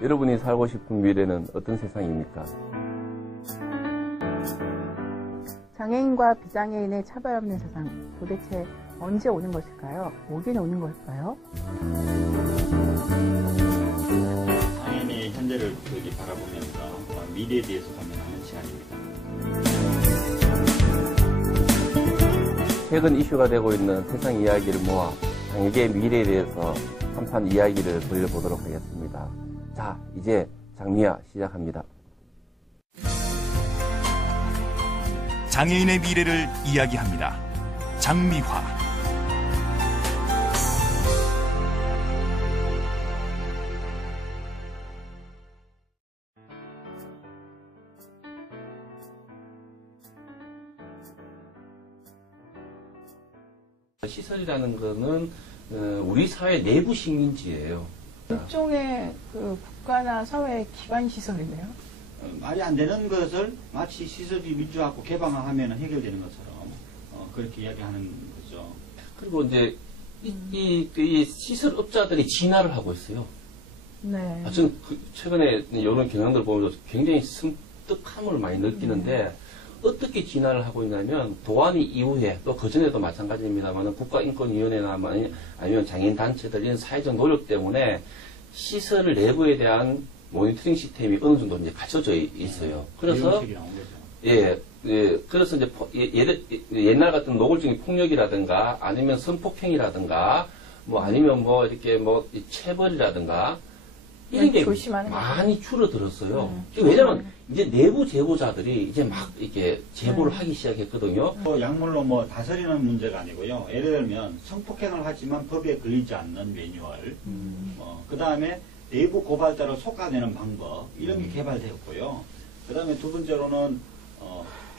여러분이 살고 싶은 미래는 어떤 세상입니까? 장애인과 비장애인의 차별 없는 세상, 도대체 언제 오는 것일까요? 오긴 오는 걸까요? 장애인의 현재를 바라보면서 미래에 대해서 고민하는 시간입니다. 최근 이슈가 되고 있는 세상 이야기를 모아 장애계의 미래에 대해서 한판 이야기를 돌려보도록 하겠습니다. 자, 이제 장미화 시작합니다. 장애인의 미래를 이야기합니다. 장미화. 시설이라는 거는 우리 사회 내부 식민지예요. 일종의 국가나 사회의 기반 시설이네요. 말이 안 되는 것을 마치 시설이 민주화하고 개방화하면 해결되는 것처럼 그렇게 이야기하는 거죠. 그리고 이제 이 시설업자들이 진화를 하고 있어요. 네. 저는 최근에 이런 경향들 보면서 굉장히 섬뜩함을 많이 느끼는데 어떻게 진화를 하고 있냐면 도안이 이후에 또 그전에도 마찬가지입니다만 국가인권위원회나 아니면 장애인단체들 이런 사회적 노력 때문에 시설 내부에 대한 모니터링 시스템이 어느 정도 이제 갖춰져 있어요. 그래서 그래서 이제 옛날 같은 노골적인 폭력이라든가 아니면 성폭행이라든가 뭐 아니면 뭐 이렇게 뭐 체벌이라든가 이런 게 많이 줄어들었어요. 왜냐면 이제 내부 제보자들이 이제 막 이렇게 제보를 하기 시작했거든요. 약물로 뭐 다스리는 문제가 아니고요. 예를 들면 성폭행을 하지만 법에 걸리지 않는 매뉴얼, 그 다음에 내부 고발자를 속아내는 방법 이런 게 개발되었고요. 그 다음에 두 번째로는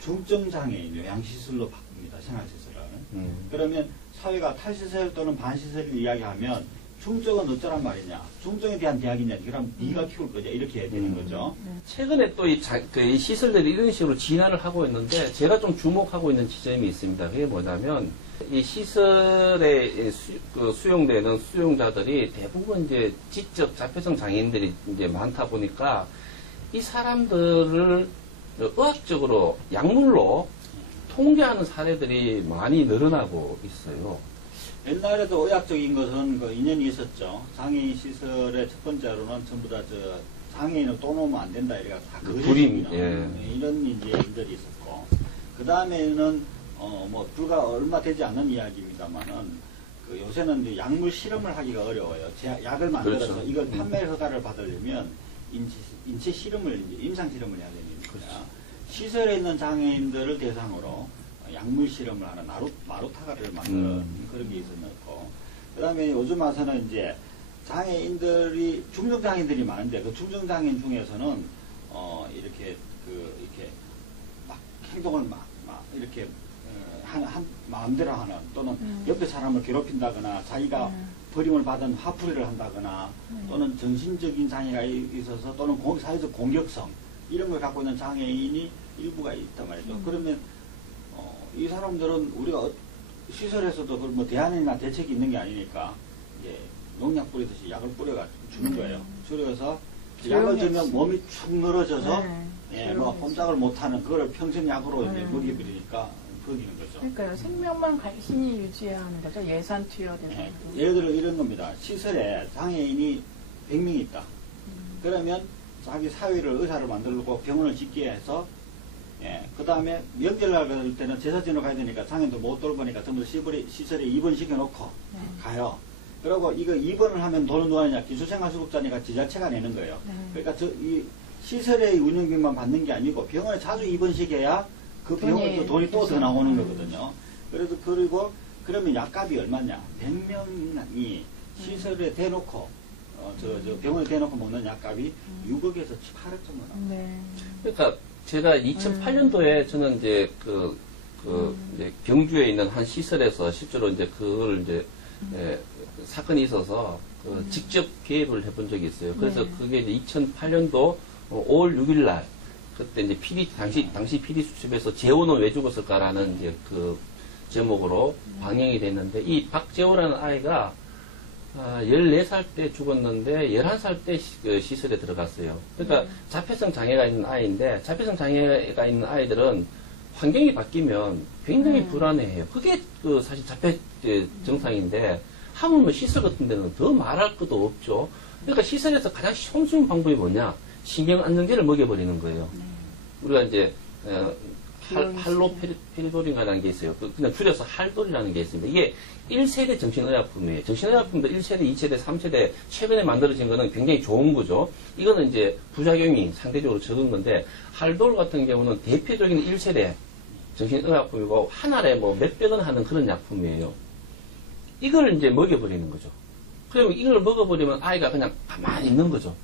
중증장애인 요양시설로 바꿉니다. 생활시설은. 그러면 사회가 탈시설 또는 반시설을 이야기하면 중증은 어쩌란 말이냐, 중증에 대한 대학이냐, 그럼 네가 키울 거냐 이렇게 해야 되는 거죠. 최근에 또 이 시설들이 이런 식으로 진화를 하고 있는데 제가 좀 주목하고 있는 지점이 있습니다. 그게 뭐냐면 이 시설에 수용되는 수용자들이 대부분 이제 지적 자폐성 장애인들이 이제 많다 보니까 이 사람들을 의학적으로 약물로 통제하는 사례들이 많이 늘어나고 있어요. 옛날에도 의학적인 것은 그 인연이 있었죠. 장애인 시설의 첫 번째로는 전부 다 장애인을 또 놓으면 안 된다 이래가 다 불임, 이런 이제 일들이 있었고, 그 다음에는 뭐 불과 얼마 되지 않은 이야기입니다만은 요새는 이제 약물 실험을 하기가 어려워요. 약을 만들어서 그렇죠. 이걸 판매 허가를 받으려면 인체 실험을 이제 임상 실험을 해야 되니까 그렇죠. 시설에 있는 장애인들을 대상으로 약물 실험을 하는 마루타가를 만드는 그런 게 있었고, 그 다음에 요즘 와서는 이제 장애인들이, 중증장애인들이 많은데, 그 중증장애인 중에서는, 이렇게 막 행동을 이렇게, 마음대로 하는, 또는 옆에 사람을 괴롭힌다거나, 자기가 버림을 받은 화풀이를 한다거나, 또는 정신적인 장애가 있어서, 또는 사회적 공격성, 이런 걸 갖고 있는 장애인이 일부가 있단 말이죠. 그러면, 이 사람들은 우리가 시설에서도 뭐 대안이나 대책이 있는 게 아니니까 이제 농약 뿌리듯이 약을 뿌려가지고 주는 거예요. 줄여서 약을 주면 몸이 축 늘어져서 뭐 꼼짝을 못하는 그걸 평생 약으로 이제 먹여버리니까 버리는 거죠. 그러니까요. 생명만 간신히 유지해야 하는 거죠. 예산 투여 대상. 예를 들어 이런 겁니다. 시설에 장애인이 100명이 있다. 그러면 자기 사회를 의사를 만들고 병원을 짓게 해서 그 다음에 명절날 갈 때는 제사 지내러 가야 되니까 장애인들 못 돌보니까 전부 시설에 입원시켜놓고 가요. 그리고 이거 입원을 하면 돈을 누가 내냐? 기초생활수급자니까 지자체가 내는 거예요. 그러니까 이 시설의 운영비만 받는 게 아니고 병원에 자주 입원시켜야 그 병원 돈이 또 더 나오는 거거든요. 그래서 그러면 약값이 얼마냐? 100명이 시설에 대놓고 병원에 대놓고 먹는 약값이 6억에서 8억 정도 나와요. 그러니까 제가 2008년도에 저는 이제 이제 경주에 있는 한 시설에서 실제로 이제 그걸 이제 사건이 있어서 직접 개입을 해본 적이 있어요. 그래서 그게 이제 2008년도 5월 6일 날 그때 이제 당시 PD 수첩에서 재혼은 왜 죽었을까라는 이제 그 제목으로 방영이 됐는데 이 박재호라는 아이가 14살 때 죽었는데 11살 때 시설에 들어갔어요. 그러니까 자폐성 장애가 있는 아이인데 자폐성 장애가 있는 아이들은 환경이 바뀌면 굉장히 불안해해요. 그게 사실 자폐 증상인데 하물며 시설 같은 데는 더 말할 것도 없죠. 그러니까 시설에서 가장 쉬운 방법이 뭐냐? 신경 안정제를 먹여버리는 거예요. 우리가 이제 할로페리도린이라는 게 있어요. 그냥 줄여서 할돌이라는 게 있습니다. 이게 1세대 정신의약품이에요. 정신의약품도 1세대, 2세대, 3세대 최근에 만들어진 거는 굉장히 좋은 거죠. 이거는 이제 부작용이 상대적으로 적은 건데 할돌 같은 경우는 대표적인 1세대 정신의약품이고 한 알에 뭐 몇백 원 하는 그런 약품이에요. 이걸 이제 먹여버리는 거죠. 그러면 이걸 먹어버리면 아이가 그냥 가만히 있는 거죠.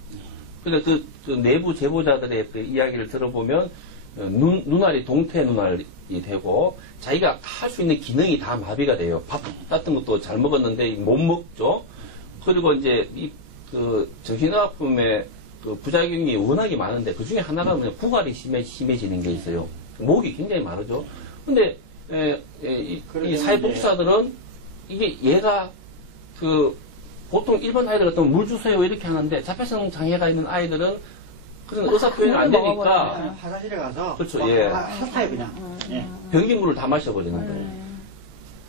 그러니까 그 내부 제보자들의 그 이야기를 들어보면 눈알이 동태 눈알이 되고 자기가 할 수 있는 기능이 다 마비가 돼요. 밥 같은 것도 잘 먹었는데 못 먹죠. 그리고 이제 그 정신의약품의 그 부작용이 워낙에 많은데 그 중에 하나가 뭐냐 부갈이 심해지는 게 있어요. 목이 굉장히 마르죠. 근데 이 사회복지사들은 이게 얘가 보통 일반 아이들 같으면 물 주세요 이렇게 하는데 자폐성 장애가 있는 아이들은 그런 의사 표현이 안 되니까 화장실에 가서 그렇죠. 예. 핫타요 그냥 변기물을 다 마셔버리는 거예요.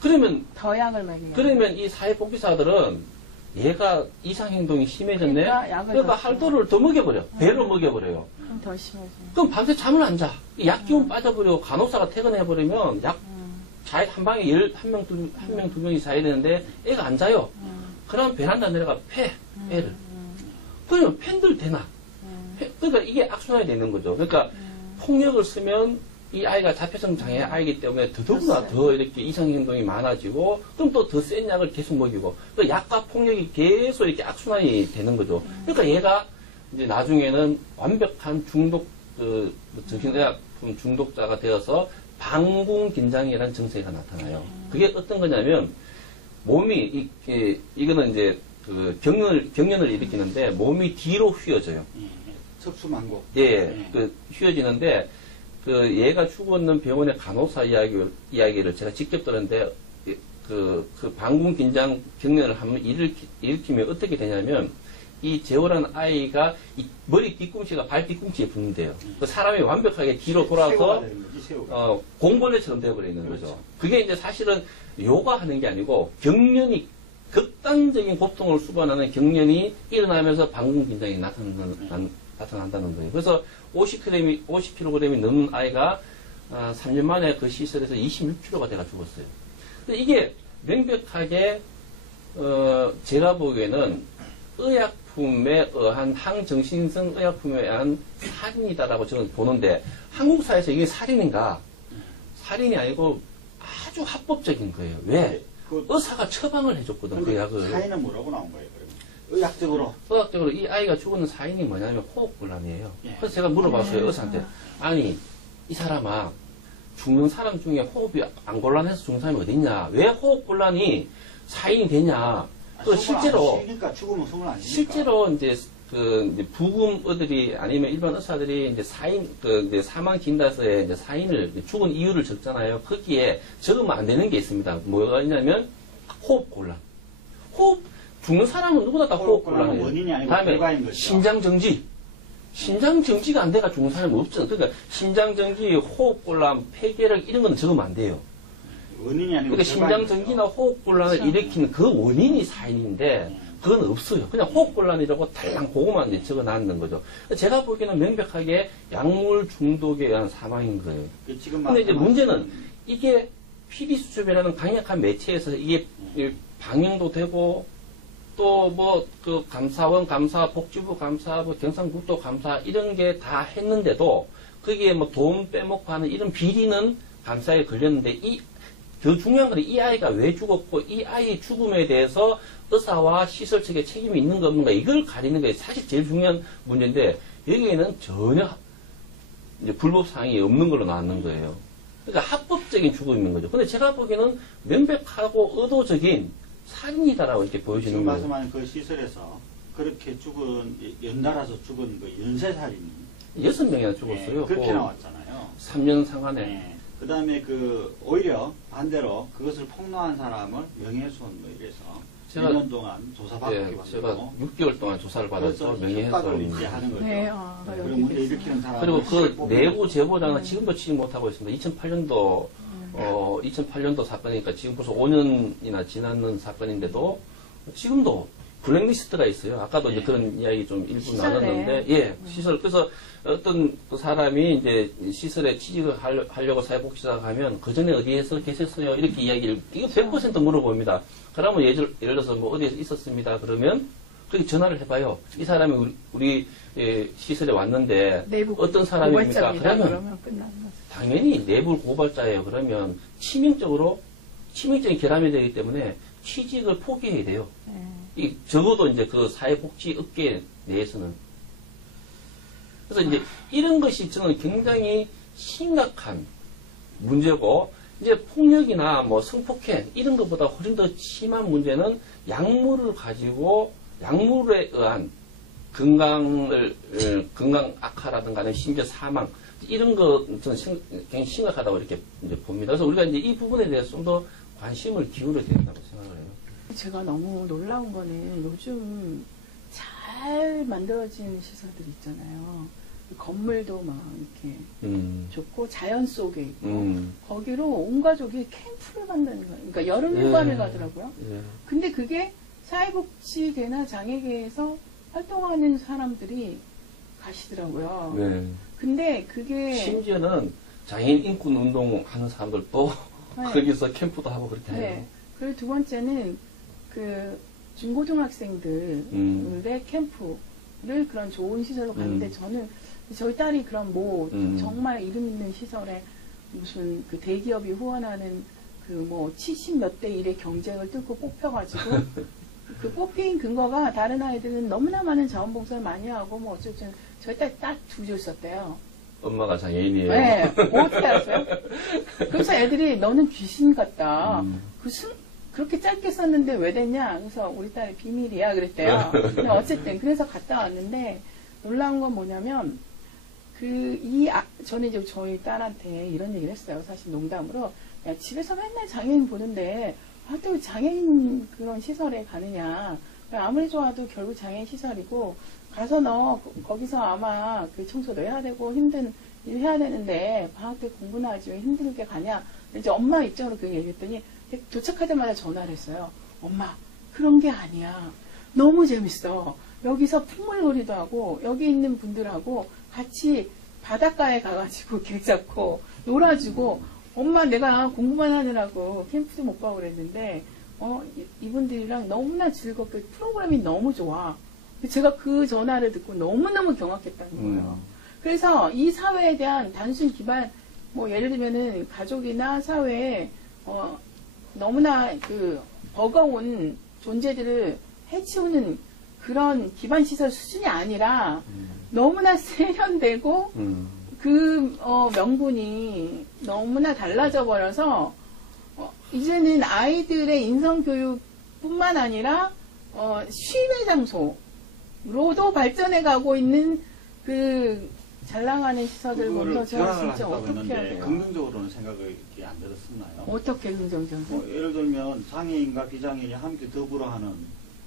그러면 더 약을 먹여요. 그러면 이 사회복지사들은 얘가 이상 행동이 심해졌네. 그러니까 할도를 더 먹여버려. 배로 먹여버려요. 더 심해져. 그럼 밤새 잠을 안 자. 약 기운 빠져버리고 간호사가 퇴근해버리면 한 방에 한 명, 두 명이 자야 되는데 애가 안 자요. 그러면 베란다 내려가 패, 애를. 그러면 팬들 되나? 그러니까 이게 악순환이 되는 거죠. 그러니까 폭력을 쓰면 이 아이가 자폐성 장애 아이기 때문에 더더구나 더 이렇게 이상 행동이 많아지고 그럼 또 더 센 약을 계속 먹이고 그 약과 폭력이 계속 이렇게 악순환이 되는 거죠. 그러니까 얘가 이제 나중에는 완벽한 정신의약품 중독자가 되어서 방궁 긴장이라는 증세가 나타나요. 그게 어떤 거냐면 몸이 이거는 이제 그 경련을 일으키는데 몸이 뒤로 휘어져요. 척수망고. 예, 휘어지는데 얘가 죽었는 병원의 간호사 이야기를 제가 직접 들었는데 그 방궁 긴장 경련을 한번 일으키면 어떻게 되냐면 이 재호라는 아이가 머리 뒤꿈치가 발 뒤꿈치에 붙는데요. 그 사람이 완벽하게 뒤로 돌아서 공벌레처럼 되어버리는 거죠. 그게 이제 사실은 요가하는 게 아니고 경련이 극단적인 고통을 수반하는 경련이 일어나면서 방궁 긴장이 나타난다는 거예요. 그래서 50kg이 넘는 아이가 3년 만에 그 시설에서 26kg가 돼가 죽었어요. 근데 이게 명백하게 제가 보기에는 의약품에 의한 항정신성 의약품에 의한 살인이다라고 저는 보는데 한국 사회에서 이게 살인인가? 살인이 아니고 아주 합법적인 거예요. 왜? 의사가 처방을 해줬거든 그 약을. 사인은 뭐라고 나온 거예요? 의학적으로 이 아이가 죽은 사인이 뭐냐면 호흡곤란이에요. 그래서 제가 물어봤어요 의사한테. 아니 이 사람아 죽는 사람 중에 호흡이 안 곤란해서 죽는 사람이 어딨냐? 왜 호흡곤란이 사인이 되냐? 실제로 실제로 이제 부검의들이 아니면 일반 의사들이 이제 이제 사망 진단서에 이제 사인을 죽은 이유를 적잖아요. 거기에 적으면 안 되는 게 있습니다. 뭐가 있냐면 호흡곤란. 죽는 사람은 누구나 다 호흡곤란이에요. 다음에 심장정지. 심장정지가 안 돼가 죽는 사람이 없죠. 그러니까 심장정지, 호흡곤란, 폐결핵 이런 건 적으면 안 돼요. 원인이 아니고 그러니까 심장정지나 호흡곤란을 일으키는 그 원인이 사인인데 그건 없어요. 그냥 호흡곤란이라고 달랑 그거만 이제 적어놨는 거죠. 제가 보기에는 명백하게 약물 중독에 의한 사망인 거예요. 근데 이제 문제는 이게 PD수첩이라는 강력한 매체에서 이게 방영도 되고 또 그 감사원 감사, 복지부 감사, 경상북도 감사 이런 게 다 했는데도 거기에 돈 빼먹고 하는 이런 비리는 감사에 걸렸는데 더 중요한 건 이 아이가 왜 죽었고 이 아이의 죽음에 대해서 의사와 시설 측에 책임이 있는 가 없는가 이걸 가리는 게 사실 제일 중요한 문제인데 여기에는 전혀 이제 불법 사항이 없는 걸로 나왔는 거예요. 그러니까 합법적인 죽음인 거죠. 근데 제가 보기에는 명백하고 의도적인 살인이다라고 이렇게 보여지는 지금 거예요. 말씀하신 그 시설에서 그렇게 연달아서 죽은 그 연쇄살인이 6명이나 죽었어요. 그렇게 나왔잖아요. 3년 상간에. 그 다음에 오히려 반대로 그것을 폭로한 사람을 명예훼손 이래서 제가 2년 동안 조사받고 제가 6개월 동안 조사를 받아서 협박을 명예훼손. 인지하는 거죠. 네, 그런 문제 일으키는 사람 그리고 그 내부 제보자는 지금도 취임 못하고 있습니다. 2008년도 사건이니까 지금 벌써 5년이나 지났는 사건인데도 지금도 블랙리스트가 있어요. 아까도 이제 그런 이야기 좀 일부 나눴는데, 예, 시설. 그래서 어떤 그 사람이 이제 시설에 취직을 하려고 사회복지사 가면 그 전에 어디에서 계셨어요? 이렇게 이야기를, 이거 100% 물어봅니다. 그러면 예를 들어서 뭐 어디에서 있었습니다. 그러면 그렇게 전화를 해봐요. 이 사람이 우리 시설에 왔는데 어떤 사람입니까? 그러면 당연히 내부 고발자예요. 그러면 치명적인 결함이 되기 때문에 취직을 포기해야 돼요. 적어도 이제 그 사회복지 업계 내에서는. 그래서 이제 이런 것이 저는 굉장히 심각한 문제고, 이제 폭력이나 뭐 성폭행 이런 것보다 훨씬 더 심한 문제는 약물을 가지고 약물에 의한 건강 악화라든가 심지어 사망 이런 거 저는 굉장히 심각하다고 이렇게 이제 봅니다. 그래서 우리가 이제 이 부분에 대해서 좀 더 관심을 기울여야 된다고 생각을 해요. 제가 너무 놀라운 거는 요즘 잘 만들어진 시설들 있잖아요. 건물도 막 이렇게 좋고 자연 속에 있고 거기로 온 가족이 캠프를 만드는 거예요. 그러니까 여름 휴가를 가더라고요. 근데 그게 사회복지계나 장애계에서 활동하는 사람들이 가시더라고요. 근데 그게 심지어는 장애인 인권 운동 하는 사람들도 거기서 캠프도 하고 그렇게 해요. 그리고 두 번째는 그 중고등학생들의 캠프를 그런 좋은 시설로 갔는데 저는 저희 딸이 그런 정말 이름 있는 시설에 무슨 그 대기업이 후원하는 그 뭐 70몇 대 1의 경쟁을 뚫고 뽑혀가지고 그 뽑힌 근거가 다른 아이들은 너무나 많은 자원봉사를 많이 하고 뭐 어쨌든 저희 딸 딱 2줄 썼대요. 엄마가 장애인이에요. 네. 어떻게 알았어요? 그래서 애들이 너는 귀신 같다. 그렇게 짧게 썼는데 왜 됐냐? 그래서 우리 딸이 비밀이야 그랬대요. 근데 어쨌든 그래서 갔다 왔는데 놀라운 건 뭐냐면 저는 이제 저희 딸한테 이런 얘기를 했어요. 사실 농담으로. 야, 집에서 맨날 장애인 보는데 또 장애인 그런 시설에 가느냐. 아무리 좋아도 결국 장애인 시설이고 가서 너 거기서 아마 그 청소도 해야 되고 힘든 일 해야 되는데 방학 때 공부나 하지 왜 힘들게 가냐. 이제 엄마 입장으로 그 얘기했더니 도착하자마자 전화를 했어요. 엄마 그런 게 아니야. 너무 재밌어. 여기서 풍물놀이도 하고 여기 있는 분들하고 같이 바닷가에 가가지고 개 잡고 놀아주고 엄마 내가 공부만 하느라고 캠프도 못 가고 그랬는데 이분들이랑 너무나 즐겁게 프로그램이 너무 좋아. 제가 그 전화를 듣고 너무너무 경악했다는 거예요. 그래서 이 사회에 대한 단순 기반 뭐 예를 들면은 가족이나 사회에 너무나 그 버거운 존재들을 해치우는 그런 기반 시설 수준이 아니라 너무나 세련되고 그 명분이 너무나 달라져 버려서 이제는 아이들의 인성 교육뿐만 아니라 쉬회 장소로도 발전해 가고 있는 그 잘 나가는 시설들 보면서 제가 진짜 어떻게 해야 돼요? 긍정적으로는 생각이 안 들었었나요? 어떻게 긍정적으로? 예를 들면 장애인과 비장애인이 함께 더불어 하는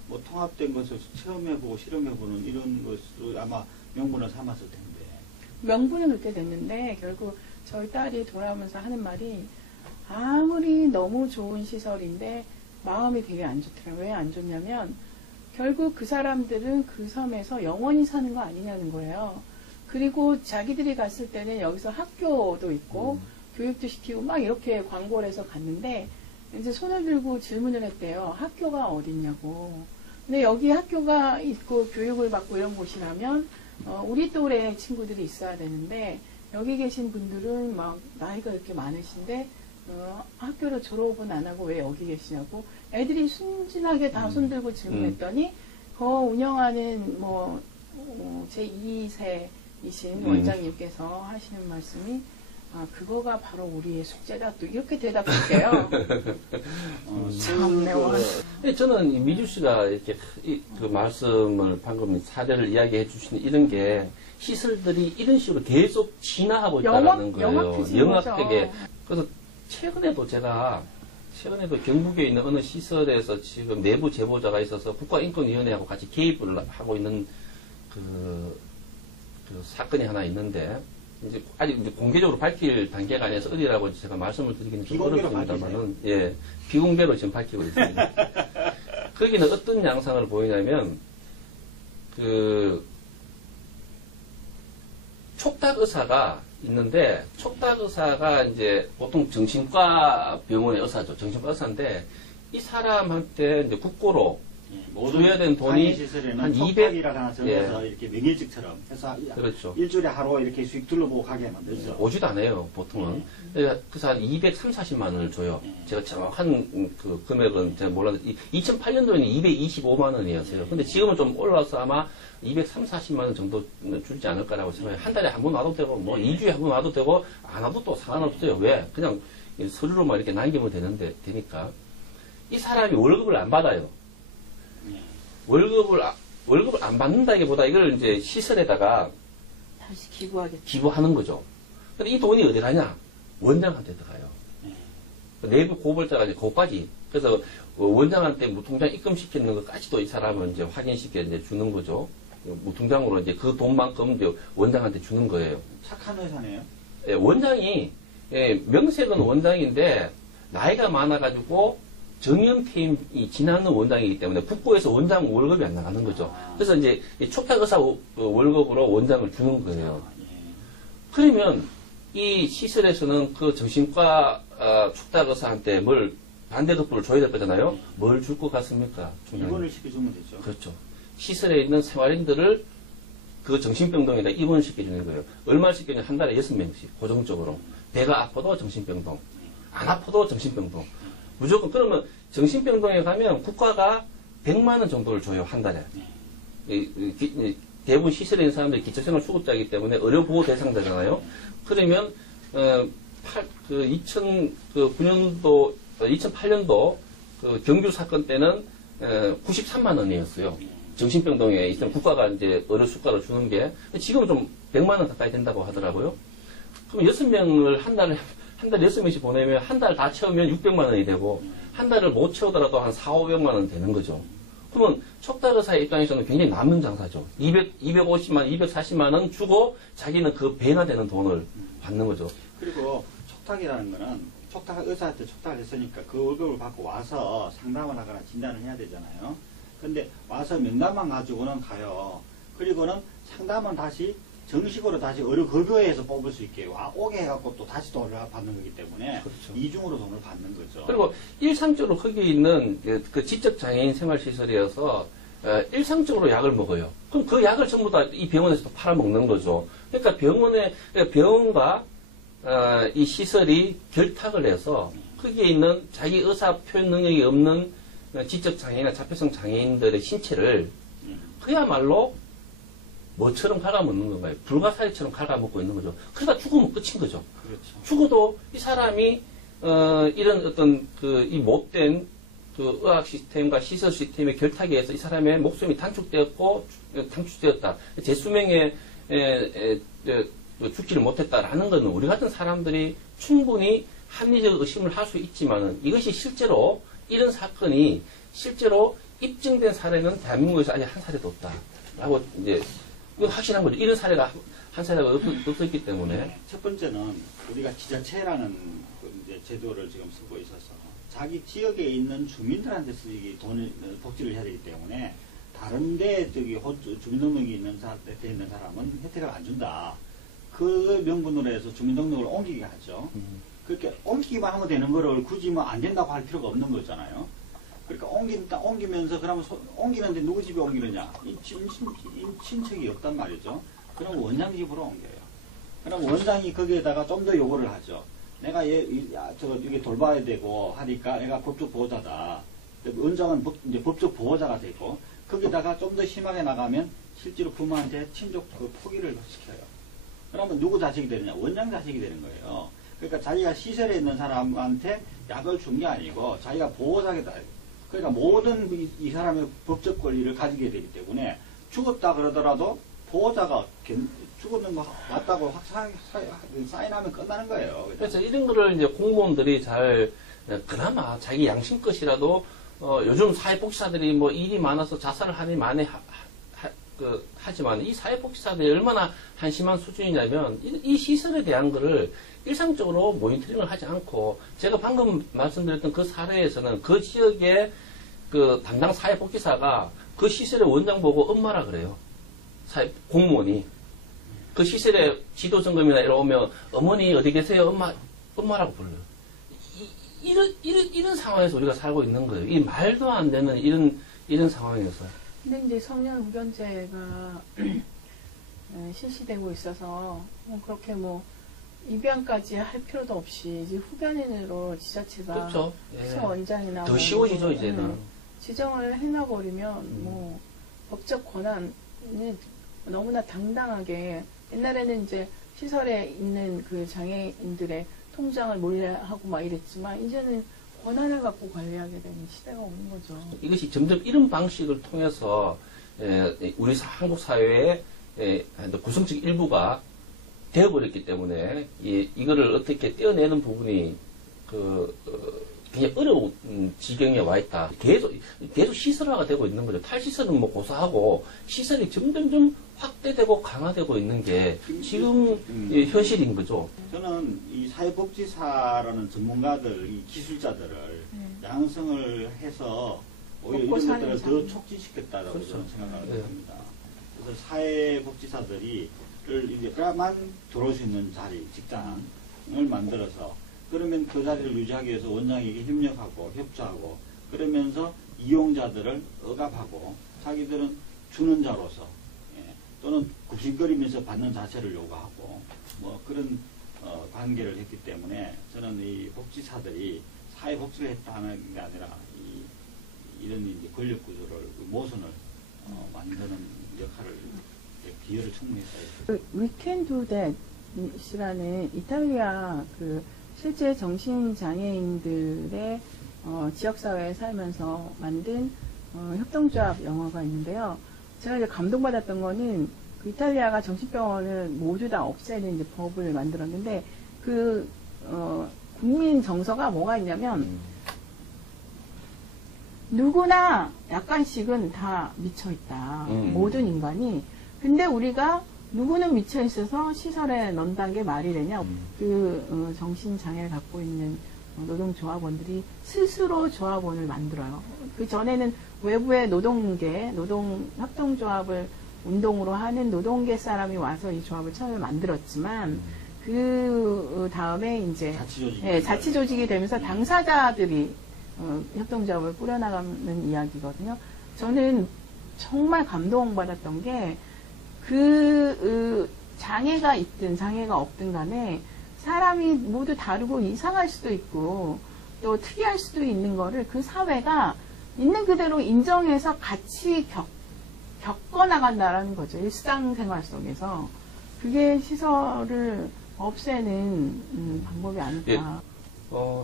뭐 통합된 것을 체험해보고 실험해보는 이런 것을 아마 명분을 삼았을 텐데. 명분은 그렇게 됐는데 결국 저희 딸이 돌아오면서 하는 말이 아무리 너무 좋은 시설인데 마음이 되게 안 좋더라고요. 왜 안 좋냐면 결국 그 사람들은 그 섬에서 영원히 사는 거 아니냐는 거예요. 그리고 자기들이 갔을 때는 여기서 학교도 있고 교육도 시키고 막 이렇게 광고를 해서 갔는데 이제 손을 들고 질문을 했대요. 학교가 어딨냐고. 근데 여기 학교가 있고 교육을 받고 이런 곳이라면 우리 또래 친구들이 있어야 되는데 여기 계신 분들은 막 나이가 이렇게 많으신데 학교를 졸업은 안 하고 왜 여기 계시냐고 애들이 순진하게 다 손들고 질문했더니 그 운영하는 뭐 제2세이신 원장님께서 하시는 말씀이 그거가 바로 우리의 숙제다 또 이렇게 대답할게요. 참네. 저는 미주 씨가 이렇게 그 말씀을 방금 사례를 이야기해 주시는 이런 게 시설들이 이런 식으로 계속 진화하고 있다는 거예요. 영합되게. 그래서 최근에도 제가 최근에도 경북에 있는 어느 시설에서 지금 내부 제보자가 있어서 국가인권위원회하고 같이 개입을 하고 있는 그 사건이 하나 있는데, 이제 아직 이제 공개적으로 밝힐 단계가 아니라서 어디라고 제가 말씀을 드리기는 좀 어렵습니다만은, 예, 비공개로 지금 밝히고 있습니다. 거기는 어떤 양상을 보이냐면, 촉탁 의사가 있는데, 촉탁 의사가 이제 보통 정신과 병원의 의사죠. 정신과 의사인데, 이 사람한테 이제 국고로 줘야 되는 돈이 한 200, 하나 정해서 예. 이렇게 명예직처럼 해서 그렇죠. 일주일에 하루 이렇게 수익 둘러보고 가게 만들죠. 오지도 않아요, 보통은. 그래서 한 230, 40만 원을 줘요. 제가 정확한 그 금액은 제가 몰랐는데, 2008년도에는 225만 원이었어요. 근데 지금은 좀 올라서 아마 230, 40만 원 정도 줄지 않을까라고 생각해요. 한 달에 한 번 와도 되고, 뭐 2주에 한 번 와도 되고, 안 와도 또 상관없어요. 왜? 그냥 서류로만 이렇게 남기면 되니까. 이 사람이 월급을 안 받아요. 월급을 안 받는다기보다 이걸 이제 시설에다가 다시 기부하겠다. 기부하는 거죠. 근데 이 돈이 어디 가냐? 원장한테 들어가요. 내부 고발자가 이제 거기까지. 그래서 원장한테 무통장 입금시키는 것까지도 이 사람은 이제 확인시켜 이제 주는 거죠. 무통장으로 이제 그 돈만큼 이제 원장한테 주는 거예요. 착한 회사네요. 예, 원장이, 예, 명색은 원장인데, 나이가 많아가지고, 정년퇴임이 지나는 원장이기 때문에 국고에서 원장 월급이 안 나가는 거죠. 그래서 이제 촉탁 의사 월급으로 원장을 주는 거예요. 그러면 이 시설에서는 그 정신과 촉탁 의사한테 뭘 반대급부를 줘야 될 거잖아요. 뭘 줄 것 같습니까? 입원을 시켜주면 되죠. 그렇죠. 시설에 있는 생활인들을 그 정신병동에다 입원을 시켜주는 거예요. 얼마를 시켜주냐? 한 달에 6명씩 고정적으로. 배가 아파도 정신병동, 안 아파도 정신병동. 무조건. 그러면 정신병동에 가면 국가가 100만 원 정도를 줘요, 한 달에. 대부분 시설에 있는 사람들이 기초생활 수급자이기 때문에 의료보호 대상자잖아요. 그러면 2009년도, 2008년도 그 경주 사건 때는 93만 원이었어요. 정신병동에 있으면 국가가 이제 의료 수가를 주는 게. 지금은 좀 100만 원 가까이 된다고 하더라고요. 그럼 6명을 한 달에 6명씩 보내면 한 달 다 채우면 600만 원이 되고, 한 달을 못 채우더라도 한 4, 500만 원 되는 거죠. 그러면 촉탁 의사의 입장에서는 굉장히 남는 장사죠. 250만, 240만 원 주고 자기는 그 배나 되는 돈을 받는 거죠. 그리고 촉탁이라는 거는 촉탁 의사한테 촉탁을 했으니까 그 월급을 받고 와서 상담을 하거나 진단을 해야 되잖아요. 근데 와서 명단만 가지고는 가요. 그리고는 상담은 다시 정식으로 다시 의료급여에서 뽑을 수 있게 오게 해갖고 또 다시 돈을 받는 거기 때문에 그렇죠. 이중으로 돈을 받는 거죠. 그리고 일상적으로 거기 있는 그 지적장애인 생활시설이어서 일상적으로 약을 먹어요. 그럼 그 약을 전부 다 이 병원에서 팔아먹는 거죠. 그러니까 병원과 이 시설이 결탁을 해서 거기에 있는 자기 의사 표현 능력이 없는 지적장애인이나 자폐성 장애인들의 신체를 그야말로 뭐처럼 갉아먹는 건가요? 불가사리처럼 갉아먹고 있는 거죠. 그러다 죽으면 끝인 거죠. 그렇죠. 죽어도 이 사람이 이런 어떤 이 못된 그 의학 시스템과 시설 시스템의 결탁에 의해서 이 사람의 목숨이 단축되었다. 제 수명에 죽지를 못했다라는 것은 우리 같은 사람들이 충분히 합리적 의심을 할 수 있지만은 이것이 실제로 이런 사건이 실제로 입증된 사례는 대한민국에서 아직 한 사례도 없다라고 이제 이거 확실한 거죠. 이런 사례가 한 사례가 없었기 때문에. 첫 번째는 우리가 지자체라는 이제 제도를 지금 쓰고 있어서 자기 지역에 있는 주민들한테 쓰기 복지를 해야 되기 때문에 다른데 주민등록이 있는 데 있는 사람은 혜택을 안 준다. 그 명분으로 해서 주민등록을 옮기게 하죠. 그렇게 옮기기만 하면 되는 거를 굳이 뭐 안 된다고 할 필요가 없는 거잖아요. 그러니까 옮기면서 그러면 옮기는데 누구 집에 옮기느냐? 친척이 없단 말이죠. 그럼 원장 집으로 옮겨요. 그럼 원장이 거기에다가 좀 더 요구를 하죠. 내가 이게 돌봐야 되고 하니까 내가 법적 보호자다. 원장은 이제 법적 보호자가 되고 거기다가 좀 더 심하게 나가면 실제로 부모한테 친족 포기를 시켜요. 그러면 누구 자식이 되느냐? 원장 자식이 되는 거예요. 그러니까 자기가 시설에 있는 사람한테 약을 준 게 아니고 자기가 보호자겠다. 그러니까 모든 이 사람의 법적 권리를 가지게 되기 때문에 죽었다 그러더라도 보호자가 죽었는 거 맞다고 사인하면 끝나는 거예요. 그래서 이런 거를 이제 공무원들이 잘 그나마 자기 양심껏이라도 요즘 사회복지사들이 뭐 일이 많아서 자살을 하니 많이 하지만 이 사회복지사들이 얼마나 한심한 수준이냐면 이 시설에 대한 거를 일상적으로 모니터링을 하지 않고 제가 방금 말씀드렸던 그 사례에서는 그 지역의 그 담당 사회복지사가 그 시설의 원장 보고 엄마라 그래요. 공무원이. 그 시설에 지도 점검이나 이러 오면 어머니 어디 계세요? 엄마라고 불러요. 이런 상황에서 우리가 살고 있는 거예요. 이 말도 안 되는 이런 상황에서. 근데 이제 성년 후견제가 실시되고 있어서 그렇게 뭐 입양까지 할 필요도 없이 이제 후견인으로 지자체가 그렇죠. 원장이나 더 쉬워지죠 이제는. 지정을 해놔버리면 뭐 법적 권한이 너무나 당당하게 옛날에는 이제 시설에 있는 그 장애인들의 통장을 몰래 하고 막 이랬지만 이제는 권한을 갖고 관리하게 되는 시대가 오는 거죠. 이것이 점점 이런 방식을 통해서 우리 한국 사회의 구성적 일부가 되어버렸기 때문에 이거를 어떻게 떼어내는 부분이 굉장히 어려운 지경에 와 있다. 계속 시설화가 되고 있는 거죠. 탈시설은 뭐 고사하고 시설이 점점점 확대되고 강화되고 있는 게 지금 현실인 거죠. 저는 이 사회복지사라는 전문가들, 이 기술자들을 양성을 해서 오히려 이런 것들을 더 촉진시켰다라고 그렇죠. 저는 생각을 합니다. 그래서 사회복지사들이 이제만 들어올 수 있는 자리, 직장을 만들어서 그러면 그 자리를 유지하기 위해서 원장에게 협력하고 협조하고 그러면서 이용자들을 억압하고 자기들은 주는 자로서 또는 굽신거리면서 받는 자체를 요구하고 뭐 그런 관계를 했기 때문에 저는 이 복지사들이 사회복지를 했다는 게 아니라 이런 이제 권력 구조를 모순을 만드는 역할을 기여를 충분히 했다. We Can Do That 이라는 이탈리아 실제 정신장애인들의 지역사회에 살면서 만든 협동조합 영화가 있는데요. 제가 이제 감동받았던 거는 그 이탈리아가 정신병원을 모두 다 없애는 이제 법을 만들었는데 국민 정서가 뭐가 있냐면 누구나 약간씩은 다 미쳐있다. 모든 인간이. 근데 우리가 누구는 미쳐있어서 시설에 넣는다는 게 말이 되냐. 정신장애를 갖고 있는 노동조합원들이 스스로 조합원을 만들어요. 그 전에는 외부의 노동협동조합을 운동으로 하는 노동계 사람이 와서 이 조합을 처음에 만들었지만 그 다음에 이제 자치조직이 되면서 당사자들이 협동조합을 꾸려나가는 이야기거든요. 저는 정말 감동받았던 게 장애가 있든 장애가 없든 간에 사람이 모두 다르고 이상할 수도 있고 또 특이할 수도 있는 거를 그 사회가 있는 그대로 인정해서 같이 겪어나간다라는 거죠. 일상생활 속에서. 그게 시설을 없애는 방법이 아닐까.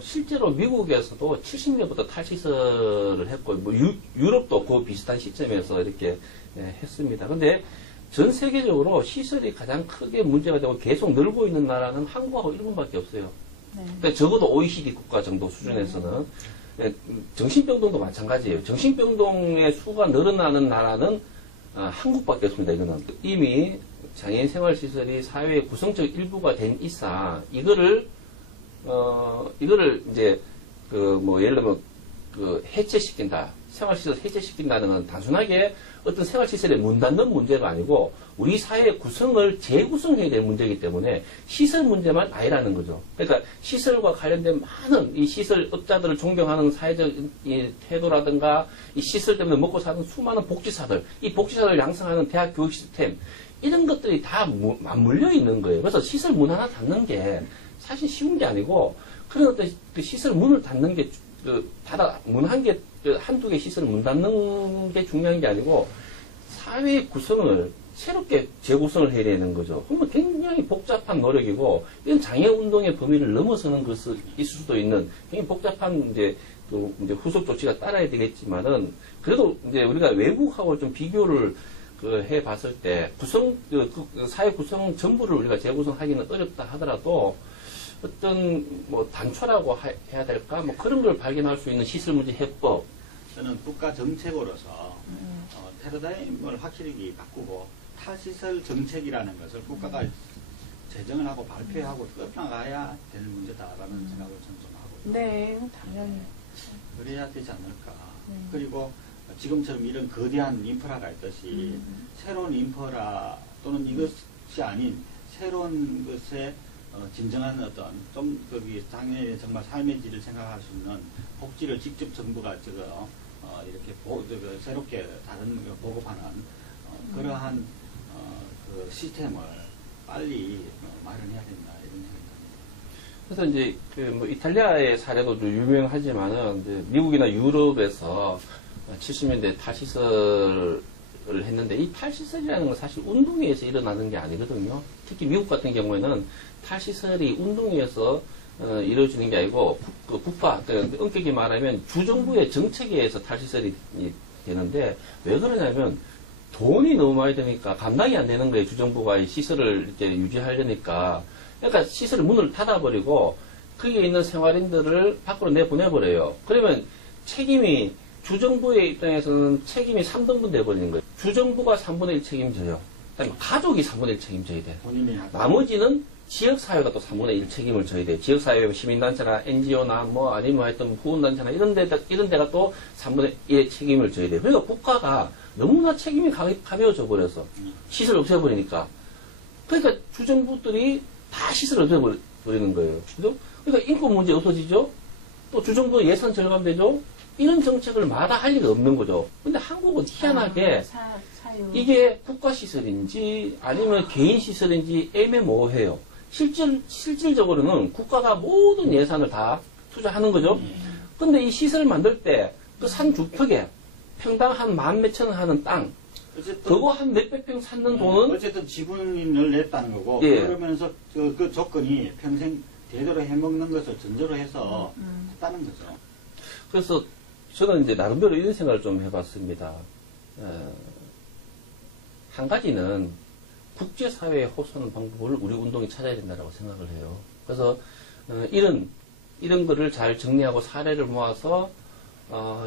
실제로 미국에서도 70년부터 탈시설을 했고, 뭐 유럽도 그 비슷한 시점에서 이렇게 했습니다. 근데 전 세계적으로 시설이 가장 크게 문제가 되고 계속 늘고 있는 나라는 한국하고 일본밖에 없어요. 그러니까 적어도 OECD 국가 정도 수준에서는. 정신병동도 마찬가지예요. 정신병동의 수가 늘어나는 나라는 한국밖에 없습니다. 이거는 이미 장애인 생활시설이 사회의 구성적 일부가 된 이상 이거를 이제 예를 들면 해체시킨다. 생활시설 해체시킨다는 건 단순하게 어떤 생활시설에 문 닫는 문제가 아니고 우리 사회의 구성을 재구성해야 될 문제이기 때문에 시설 문제만 아니라는 거죠. 그러니까 시설과 관련된 많은 이 시설업자들을 존경하는 사회적 태도라든가 이 시설 때문에 먹고 사는 수많은 복지사들, 이 복지사를 양성하는 대학 교육 시스템 이런 것들이 다 맞물려 있는 거예요. 그래서 시설 문 하나 닫는 게 사실 쉬운 게 아니고 그런 어떤 그 시설 문을 닫는 게 문 한두 개 시설을 문 닫는 게 중요한 게 아니고 사회 구성을 새롭게 재구성을 해야 되는 거죠. 그러면 굉장히 복잡한 노력이고 이건 장애 운동의 범위를 넘어서는 것이 있을 수도 있는 굉장히 복잡한 이제 후속 조치가 따라야 되겠지만은 그래도 이제 우리가 외국하고 좀 비교를 해 봤을 때 사회 구성 전부를 우리가 재구성하기는 어렵다 하더라도 어떤 뭐 단초라고 해야 될까? 뭐 그런 걸 발견할 수 있는 시설 문제 해법. 저는 국가 정책으로서 패러다임을 확실히 바꾸고 탈시설 정책이라는 것을 국가가 제정을 하고 발표하고 끌어나가야 될 문제다라는 생각을 저는 좀 하고 있습니다. 네, 당연히. 그래야 되지 않을까. 네. 그리고 지금처럼 이런 거대한 인프라가 있듯이 새로운 인프라 또는 이것이 아닌 새로운 것에 진정한 어떤 좀 거기 장애인의 정말 삶의 질을 생각할 수 있는 복지를 직접 정부가 이렇게 새롭게 다른 거 보급하는 그러한 그 시스템을 빨리 마련해야 된다 이런 생각입니다. 그래서 이제 그 뭐 이탈리아의 사례도 좀 유명하지만은 이제 미국이나 유럽에서 70년대 탈시설을 했는데 이 탈시설이라는 건 사실 운동회에서 일어나는 게 아니거든요. 특히 미국 같은 경우에는 탈시설이 운동회에서 이루어지는 게 아니고 국가, 엄격히 말하면 주정부의 정책에 의해서 탈시설이 되는데 왜 그러냐면 돈이 너무 많이 드니까 감당이 안 되는 거예요. 주정부가 이 시설을 이렇게 유지하려니까. 그러니까 시설 문을 닫아버리고 거기에 있는 생활인들을 밖으로 내보내버려요. 그러면 책임이 주정부의 입장에서는 책임이 3등분 돼버리는 거예요. 주정부가 3분의 1 책임져요. 그다음에 가족이 3분의 1 책임져야 돼. 나머지는 지역사회가 또 3분의 1 책임을 져야 돼. 지역사회, 시민단체나 NGO나 뭐 아니면 하여튼 후원단체나 이런 데가 또 3분의 1의 책임을 져야 돼. 그러니까 국가가 너무나 책임이 가벼워져 버려서 시설 없애버리니까. 그러니까 주정부들이 다 시설 없애버리는 거예요. 그죠? 그러니까 인권 문제 없어지죠? 또 주정부 예산 절감되죠? 이런 정책을 마다할 리가 없는 거죠. 근데 한국은 희한하게 이게 국가시설인지 아니면 개인시설인지 애매모호해요. 실질적으로는 국가가 모든 예산을 다 투자하는 거죠. 근데 이 시설을 만들 때 그 산 주택에 평당 한 만 몇천 원 하는 땅, 그거 한 몇백 평 샀는 돈은 어쨌든 지분을 냈다는 거고 예. 그러면서 그 조건이 평생 대대로 해먹는 것을 전제로 해서 했다는 거죠. 그래서 저는 이제 나름대로 이런 생각을 좀 해봤습니다. 한 가지는 국제사회에 호소하는 방법을 우리 운동이 찾아야 된다고 생각을 해요. 그래서 이런 거를 잘 정리하고 사례를 모아서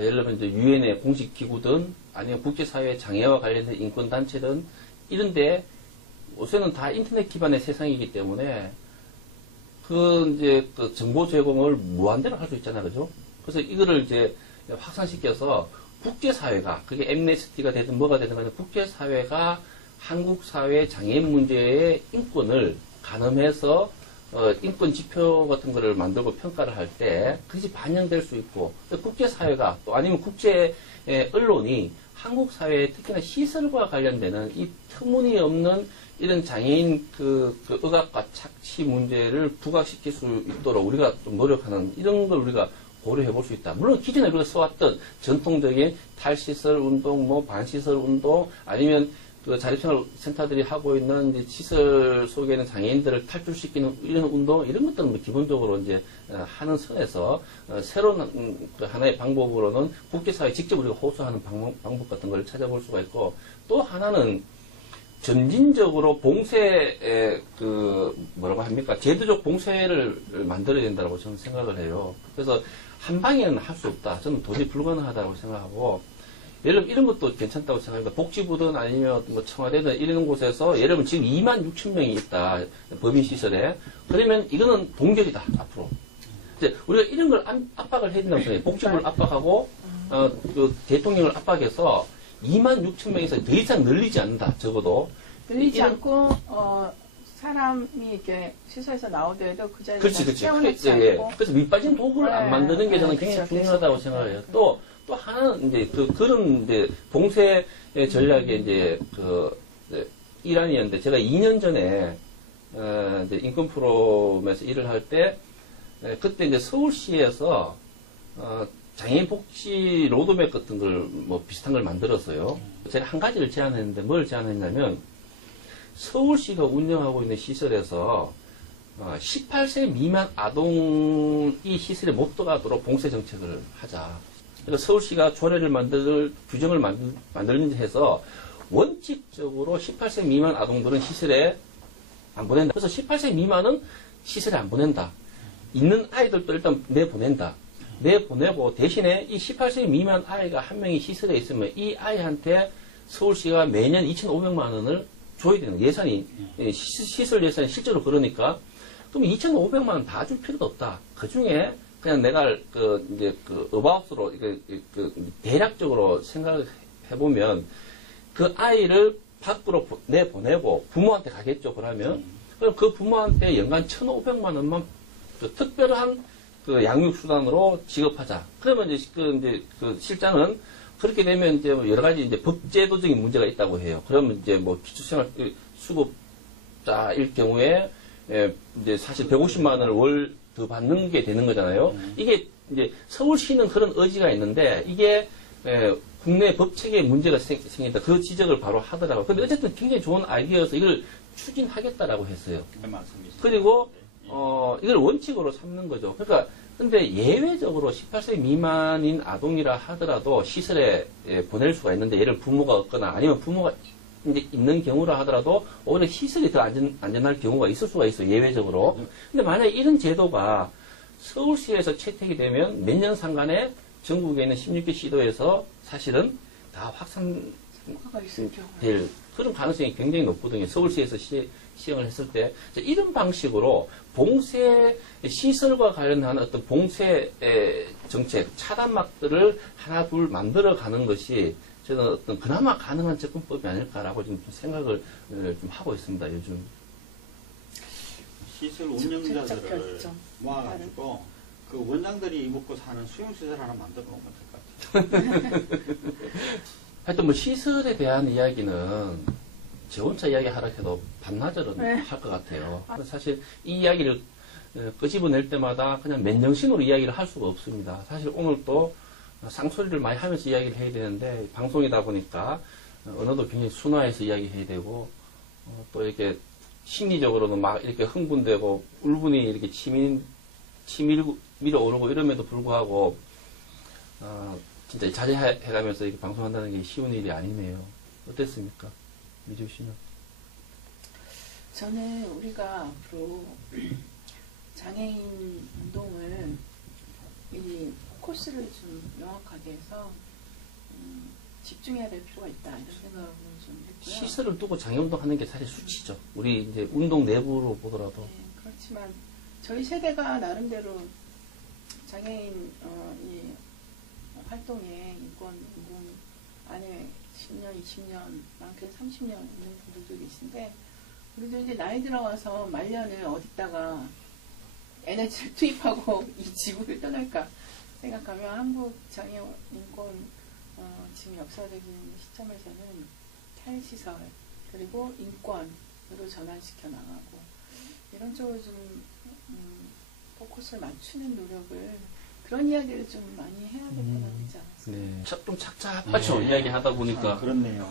예를 들면 이제 유엔의 공식 기구든 아니면 국제사회 장애와 관련된 인권단체든 이런데 요새는 다 인터넷 기반의 세상이기 때문에 그 정보 제공을 무한대로 할 수 있잖아요, 그죠? 그래서 이거를 이제 확산시켜서 국제사회가, 그게 엠네스티가 되든 뭐가 되든 간에 국제사회가 한국 사회 장애인 문제의 인권을 가늠해서 인권 지표 같은 거를 만들고 평가를 할 때 그것이 반영될 수 있고 국제사회가 또 아니면 국제 언론이 한국 사회에 특히나 시설과 관련되는 이 터무니없는 이런 장애인 그 억압과 착취 문제를 부각시킬 수 있도록 우리가 좀 노력하는 이런 걸 우리가 고려해 볼 수 있다. 물론 기존에 우리가 써왔던 전통적인 탈시설 운동, 뭐 반시설 운동, 아니면 그 자립생활센터들이 하고 있는 이제 시설 속에 있는 장애인들을 탈출시키는 이런 운동, 이런 것들은 뭐 기본적으로 이제 하는 선에서 새로운 그 하나의 방법으로는 국제사회에 직접 우리가 호소하는 방법 같은 걸 찾아볼 수가 있고, 또 하나는 점진적으로 봉쇄의 뭐라고 합니까? 제도적 봉쇄를 만들어야 된다고 저는 생각을 해요. 그래서 한 방에는 할 수 없다. 저는 도저히 불가능하다고 생각하고, 예를 들면 이런 것도 괜찮다고 생각합니다. 복지부든 아니면 뭐 청와대든 이런 곳에서 예를 들면 지금 2만 6천 명이 있다. 법인시설에. 그러면 이거는 동결이다. 앞으로. 이제 우리가 이런 걸 압박을 해야 된다고 생각해요. 복지부를 압박하고, 그 대통령을 압박해서 2만 6천 명에서 더 이상 늘리지 않는다. 적어도. 늘리지 않고, 사람이 이렇게 시설에서 나오더라도 그 자리에 그렇지. 세워놓지 예. 않고. 그래서 밑빠진 도구를 안 만드는 게 저는 굉장히 그렇죠. 중요하다고 생각해요. 또 하나는 이제 그런 이제 봉쇄 전략의 이제 일환이었는데, 제가 2년 전에 이제 인권 포럼에서 일을 할 때 그때 이제 서울시에서 장애인 복지 로드맵 같은 걸 뭐 비슷한 걸 만들었어요. 제가 한 가지를 제안했는데 뭘 제안했냐면, 서울시가 운영하고 있는 시설에서 18세 미만 아동이 시설에 못 들어가도록 봉쇄 정책을 하자. 그래서 서울시가 조례를 규정을 만들는지 해서 원칙적으로 18세 미만 아동들은 시설에 안 보낸다. 그래서 18세 미만은 시설에 안 보낸다. 있는 아이들도 일단 내보낸다. 내보내고 대신에 이 18세 미만 아이가 한 명이 시설에 있으면 이 아이한테 서울시가 매년 2,500만 원을 줘야 되는 예산이, 시설 예산이 실제로 그러니까, 그럼 2,500만 원 다 줄 필요도 없다. 그 중에 그냥 내가 어바웃으로, 대략적으로 생각을 해보면, 그 아이를 밖으로 내보내고 부모한테 가겠죠. 그러면 그 부모한테 연간 1,500만 원만 특별한 그 양육수단으로 지급하자. 그러면 이제 그 실장은 그렇게 되면 이제 여러 가지 이제 법제도적인 문제가 있다고 해요. 그러면 이제 뭐 기초생활 수급자일 경우에 이제 사실 150만 원을 월 더 받는 게 되는 거잖아요. 이게 이제 서울시는 그런 의지가 있는데 이게 국내 법 체계에 문제가 생긴다. 그 지적을 바로 하더라고요. 근데 어쨌든 굉장히 좋은 아이디어여서 이걸 추진하겠다라고 했어요. 그리고 이걸 원칙으로 삼는 거죠. 그러니까 근데 예외적으로 18세 미만인 아동이라 하더라도 시설에 보낼 수가 있는데 예를 부모가 없거나 아니면 부모가 이제 있는 경우라 하더라도 오히려 시설이 더 안전할 경우가 있을 수가 있어요. 예외적으로. 근데 만약에 이런 제도가 서울시에서 채택이 되면 몇 년 상간에 전국에 있는 16개 시도에서 사실은 다 확산될 그런 가능성이 굉장히 높거든요. 서울시에서 시행을 했을 때. 이런 방식으로 봉쇄, 시설과 관련한 어떤 봉쇄 정책, 차단막들을 하나, 둘 만들어 가는 것이 저는 어떤 그나마 가능한 접근법이 아닐까라고 좀 생각을 좀 하고 있습니다, 요즘. 시설 운영자들을 모아가지고 그 원장들이 먹고 사는 수용시설 하나 만들어 놓으면 될 것 같아요. 하여튼 뭐 시설에 대한 이야기는 제 혼자 이야기하라 해도 반나절은 할 것 같아요. 사실 이 이야기를 끄집어낼 때마다 그냥 맨정신으로 이야기를 할 수가 없습니다. 사실 오늘 또 쌍소리를 많이 하면서 이야기를 해야 되는데 방송이다 보니까 언어도 굉장히 순화해서 이야기해야 되고 또 이렇게 심리적으로는 막 이렇게 흥분되고 울분이 이렇게 치밀어 오르고 이럼에도 불구하고 진짜 자제해가면서 이렇게 방송한다는 게 쉬운 일이 아니네요. 어땠습니까? 미주 씨는? 저는 우리가 앞으로 장애인 운동을 이 코스를 좀 명확하게 해서 집중해야 될 필요가 있다 이런 생각을 좀 했고요. 시설을 두고 장애운동 하는 게 사실 수치죠. 우리 이제 운동 내부로 보더라도. 네, 그렇지만 저희 세대가 나름대로 장애인 이 활동에 인권 운동 안에 10년, 20년, 많게는 30년 있는 분들도 계신데 우리도 이제 나이 들어와서 말년을 어디다가 에너지를 투입하고 이 지구를 떠날까 생각하면 한국 장애 인권 지금 역사적인 시점에서는 탈시설 그리고 인권으로 전환시켜 나가고 이런 쪽으로 좀 포커스를 맞추는 노력을 그런 이야기를 좀 많이 해야 될 거나 되지 않았어요? 네. 좀 착잡하죠. 이야기 하다 보니까. 그렇네요.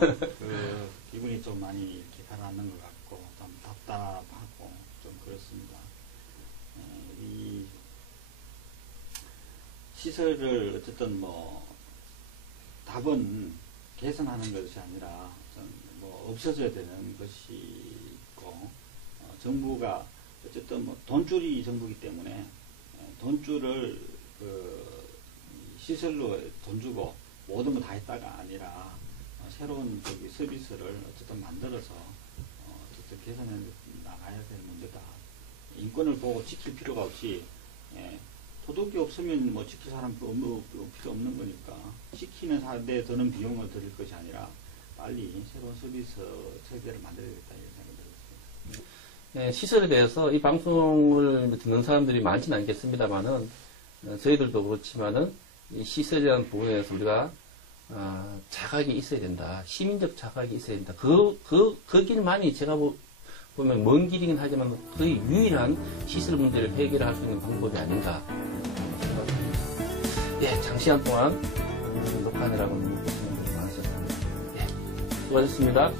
기분이 좀 많이 이렇게 가라앉는 것 같고 좀 답답하고 좀 그렇습니다. 이 시설을 어쨌든 뭐 답은 개선하는 것이 아니라 뭐 없어져야 되는 것이고 정부가 어쨌든 뭐 돈줄이 정부이기 때문에 돈줄을 시설로 돈 주고 모든 거 다 했다가 아니라 새로운 서비스를 어쨌든 만들어서 어쨌든 개선해 나가야 될 문제다. 인권을 보고 지킬 필요가 없이 도덕이 없으면 뭐 지킬 사람 필요 없는 거니까 시키는 사람에 드는 비용을 들일 것이 아니라 빨리 새로운 서비스 체계를 만들어야겠다 이런 생각이 들었습니다. 네, 시설에 대해서 이 방송을 듣는 사람들이 많지는 않겠습니다만은 저희들도 그렇지만은 이 시설에 대한 부분에서 우리가 자각이 있어야 된다. 시민적 자각이 있어야 된다. 그 길만이 제가 보면 먼 길이긴 하지만 거의 유일한 시설 문제를 해결할 수 있는 방법이 아닌가 생각합니다. 예, 장시간 동안 녹화하느라고 고생 많으셨습니다. 예, 수고하셨습니다.